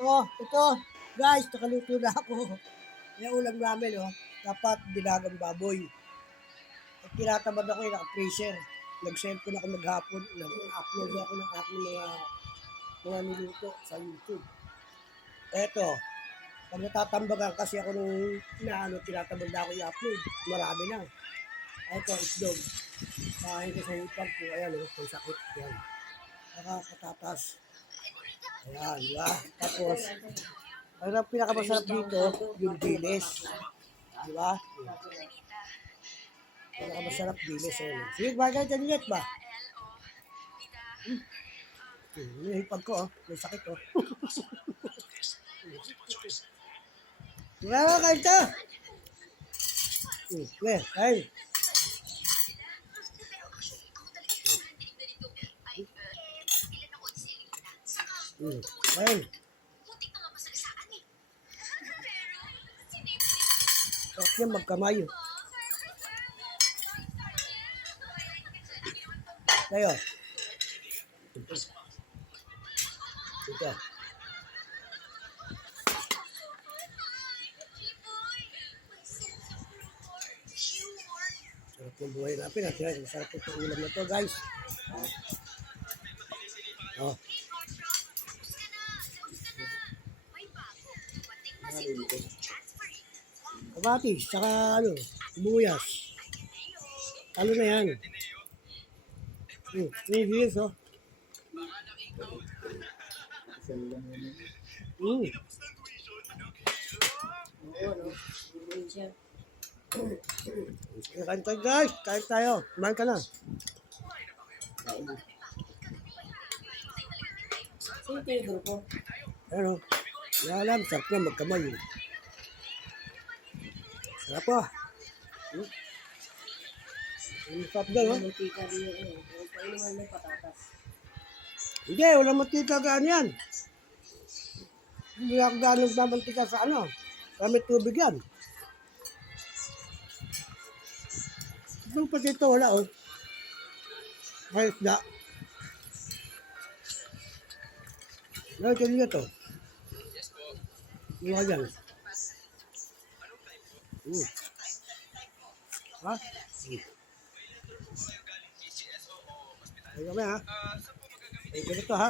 Oh, ito. Guys, nakaluto na ako. Yung ulam namin, oh. Dapat dinagang baboy. At tinatamad ako yung naka-freezer. Nag-cellphone ako maghapon. Nag-upload ako ng aking mga mga niluto sa YouTube. Eto, pag natatambagan kasi ako nung inaano, tinatamad na ako i-upload. Marami na. Eto, itlog. Kain ko sa hipag ko. Ayan, oh, may sakit. Ayan. Nakakatatas. Ayan, di ba? Tapos, ang pinakamasarap dito, yung bilis. Di ba? Pinakamasarap bilis. Ayan. Sige, bagay ka nilet ba? Hmm. Hmm, Yung hipag ko, oh. may sakit, oh. Wala ka! Hmm, le, kain. Hmm, kain. Sarap yan magkamayo. Tayo. Ito. Sarap ng buhay natin. At yan, sarap itong ulam na to, guys. Oh. Kabatis, saka ano, buyas. Talo na yan. Hmm, English, oh. Hmm. Kain tayo guys, kain tayo. Kumain ka na. Sino table ko? Ano? Wala alam, sarap na magkamay. eh. Sarap po. Hmm. Ang sarap doon, oh. Mantika din yun. eh. Huwag pa inuman ng patatas. Hindi, wala mantika gaan yan. Hindi ako ganong na mantika sa ano. Kami tubig yan. Itong pa dito, wala oh. May isda. Ano ito nila to? Yung mga yan. Hmm. Ha? Hmm. Ay kami ha. Ay ganito ha.